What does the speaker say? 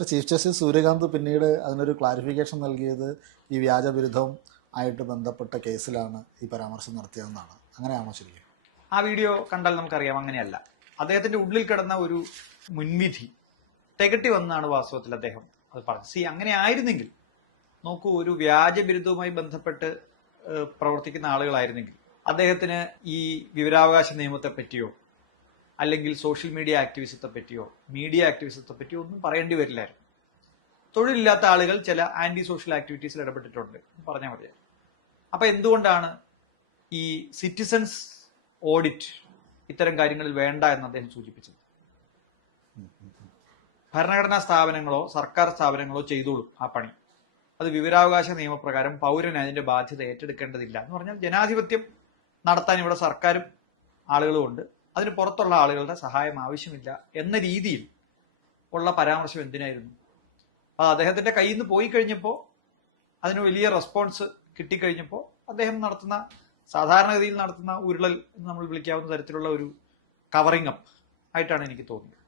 പക്ഷേ chief justice Suryakant പിന്നീട് അതിനൊരു ക്ലാരിഫിക്കേഷൻ നൽകിയത് ഈ വ്യാജബിരുദവും ആയിട്ട് ബന്ധപ്പെട്ട കേസിലാണ് ഈ പരാമർശം നടത്തിയതെന്നാണ്. അങ്ങനെയാണോ ശരിക്കും? ആ വീഡിയോ കണ്ടാൽ നമുക്കറിയാം അങ്ങനെയല്ല. അദ്ദേഹത്തിന്റെ ഉള്ളിൽ കിടന്ന ഒരു മുൻവിധി തികട്ടി വന്നാണ് വാസ്തവത്തിൽ അദ്ദേഹം അത് പറഞ്ഞത്. അങ്ങനെ ആയിരുന്നെങ്കിൽ നോക്കൂ, ഒരു വ്യാജബിരുദവുമായി ബന്ധപ്പെട്ട് പ്രവർത്തിക്കുന്ന ആളുകളായിരുന്നെങ്കിൽ അദ്ദേഹത്തിന് ഈ വിവരാവകാശ നിയമത്തെ പറ്റിയോ അല്ലെങ്കിൽ സോഷ്യൽ മീഡിയ ആക്ടിവിസത്തെ പറ്റിയോ മീഡിയ ആക്ടിവിസത്തെ പറ്റിയോ ഒന്നും പറയേണ്ടി വരില്ലായിരുന്നു. തൊഴിലില്ലാത്ത ആളുകൾ ചില ആന്റി സോഷ്യൽ ആക്ടിവിറ്റീസിൽ ഇടപെട്ടിട്ടുണ്ട് പറഞ്ഞാൽ മതിയായിരുന്നു. അപ്പൊ എന്തുകൊണ്ടാണ് ഈ സിറ്റിസൺസ് ഓഡിറ്റ് ഇത്തരം കാര്യങ്ങളിൽ വേണ്ട എന്ന് അദ്ദേഹം സൂചിപ്പിച്ചത്? ഭരണഘടനാ സ്ഥാപനങ്ങളോ സർക്കാർ സ്ഥാപനങ്ങളോ ചെയ്തോളും ആ പണി. അത് വിവരാവകാശ നിയമപ്രകാരം പൗരന് അതിന്റെ ബാധ്യത ഏറ്റെടുക്കേണ്ടതില്ല എന്ന് പറഞ്ഞാൽ ജനാധിപത്യം നടത്താൻ ഇവിടെ സർക്കാരും ആളുകളും ഉണ്ട്, അതിന് പുറത്തുള്ള ആളുകളുടെ സഹായം ആവശ്യമില്ല എന്ന രീതിയിൽ ഉള്ള പരാമർശം എന്തിനായിരുന്നു? അത് അദ്ദേഹത്തിന്റെ കയ്യിൽ നിന്ന് പോയി കഴിഞ്ഞപ്പോൾ അതിന് വലിയ റെസ്പോൺസ് കിട്ടിക്കഴിഞ്ഞപ്പോൾ അദ്ദേഹം നടത്തുന്ന സാധാരണഗതിയിൽ നടത്തുന്ന ഉരുളൽ എന്ന് നമ്മൾ വിളിക്കാവുന്ന തരത്തിലുള്ള ഒരു കവറിംഗ് അപ്പ് ആയിട്ടാണ് എനിക്ക് തോന്നിയത്.